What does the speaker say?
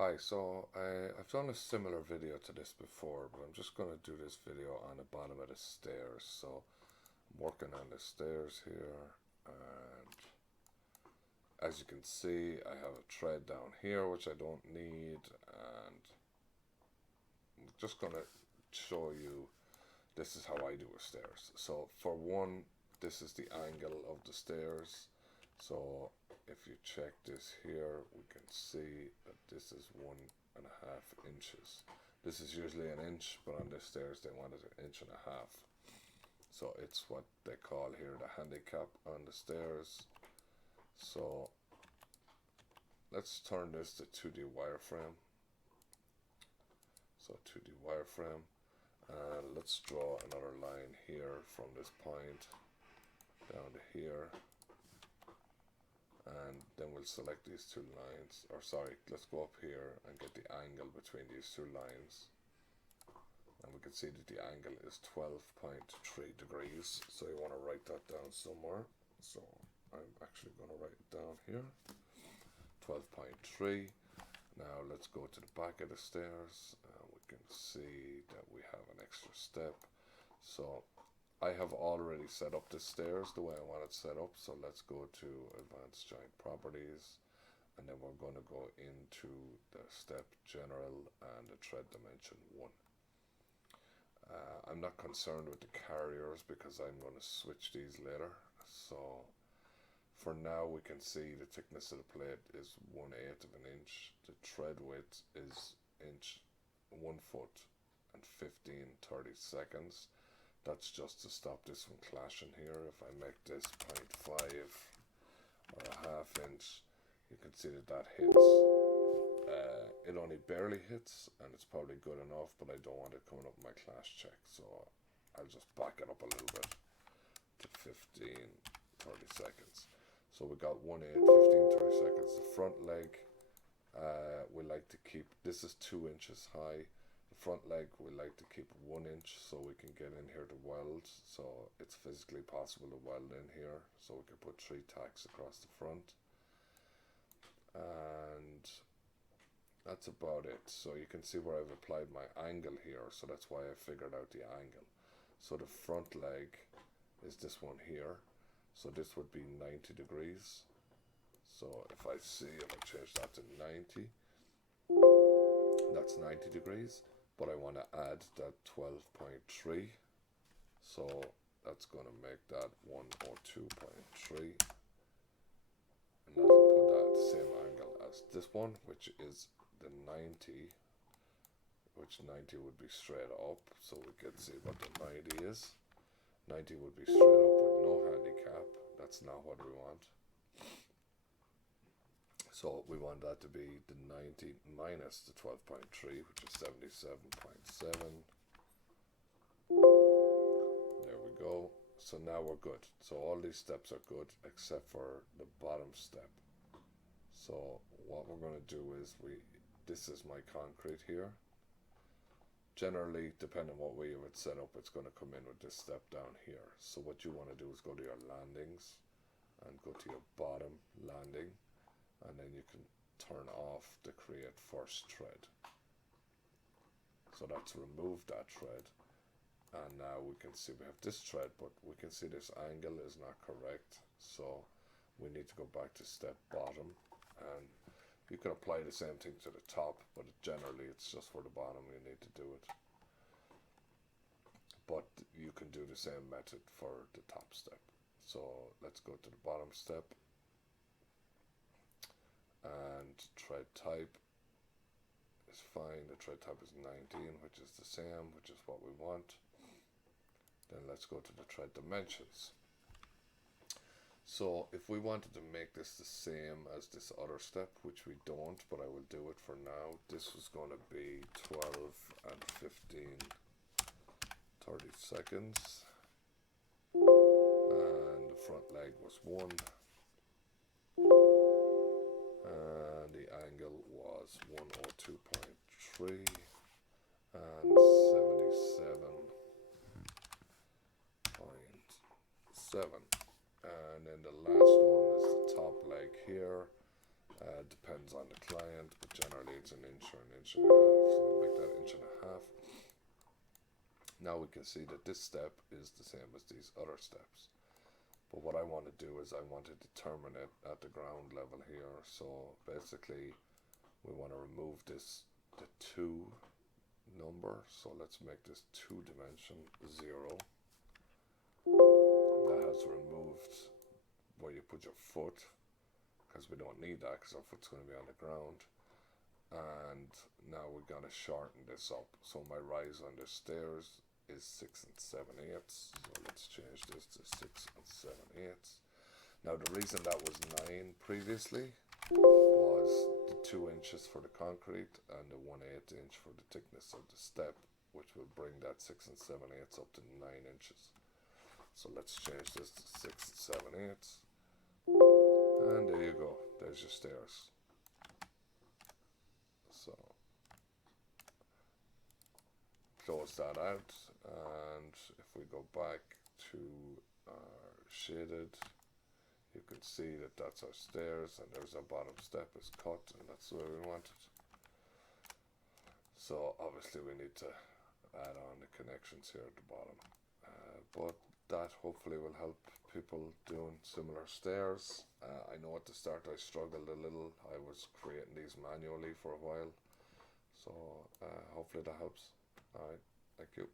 Hi, so I've done a similar video to this before, but I'm just going to do this video on the bottom of the stairs. So I'm working on the stairs here, and as you can see, I have a thread down here which I don't need, and I'm just going to show you this is how I do a stairs. So for one, this is the angle of the stairs. So if you check this here, we can see that this is 1.5 inches. This is usually an inch, but on the stairs they wanted an inch and a half. So it's what they call here the handicap on the stairs. So let's turn this to 2D wireframe. So 2D wireframe, and let's draw another line here from this point down to here. And then we'll select these two lines, or sorry, let's go up here and get the angle between these two lines, and we can see that the angle is 12.3 degrees. So you want to write that down somewhere, so I'm actually going to write it down here, 12.3. Now let's go to the back of the stairs, and we can see that we have an extra step. So I have already set up the stairs the way I want it set up, so let's go to Advanced Joint Properties, and then we're going to go into the step General and the Thread Dimension 1. I'm not concerned with the carriers because I'm going to switch these later. So for now we can see the thickness of the plate is 1/8 of an inch. The thread width is 1 foot and 15/32. That's just to stop this from clashing here. If I make this 0.5 or a half inch, you can see that that hits. It only barely hits, and it's probably good enough, but I don't want it coming up my clash check, so I'll just back it up a little bit to 15/32. So we got 1/8, 15/32. The front leg, we like to keep, this is 2 inches high. Front leg we like to keep 1 inch so we can get in here to weld, so it's physically possible to weld in here, so we can put 3 tacks across the front, and that's about it. So you can see where I've applied my angle here, so that's why I figured out the angle. So the front leg is this one here, so this would be 90 degrees. So if I change that to 90, that's 90 degrees. But I want to add that 12.3, so that's going to make that 102.3, and that'll put that at the same angle as this one, which is the 90, which 90 would be straight up, so we can see what the 90 is. 90 would be straight up with no handicap. That's not what we want. So we want that to be the 90 minus the 12.3, which is 77.7. There we go. So now we're good. So all these steps are good except for the bottom step. So what we're going to do is this is my concrete here. Generally, depending on what way you would set up, it's going to come in with this step down here. So what you want to do is go to your landings and go to your bottom landing, and then you can turn off the create first thread. So that's removed that thread, and now we can see we have this thread, but we can see this angle is not correct, so we need to go back to step bottom, and you can apply the same thing to the top, but generally it's just for the bottom you need to do it. But you can do the same method for the top step. So let's go to the bottom step, and thread type is fine. The thread type is 19, which is the same, which is what we want. Then let's go to the thread dimensions. So if we wanted to make this the same as this other step, which we don't, but I will do it for now, this was going to be 12 and 15/32, and the front leg was 1, and the angle was 102.3 and 77.7. And then the last one is the top leg here, Depends on the client, but generally it's an inch or an inch and a half. So I'll make that inch and a half. Now we can see that this step is the same as these other steps. But what I want to do is I want to determine it at the ground level here. So basically we want to remove this, the 2 number. So let's make this 2-dimension 0. That has removed where you put your foot, because we don't need that because our foot's going to be on the ground. And now we're going to shorten this up. So my rise on the stairs is 6 7/8. So let's change this to 6 7/8. Now the reason that was 9 previously was the 2 inches for the concrete and the 1/8 inch for the thickness of the step, which will bring that 6 7/8 up to 9 inches. So let's change this to 6 7/8. And there you go, there's your stairs. So close that out, and if we go back to our shaded, you can see that that's our stairs, and there's our bottom step is cut, and that's the way we want it. So obviously we need to add on the connections here at the bottom, but that hopefully will help people doing similar stairs. I know at the start I struggled a little. I was creating these manually for a while, so hopefully that helps. Alright, thank you.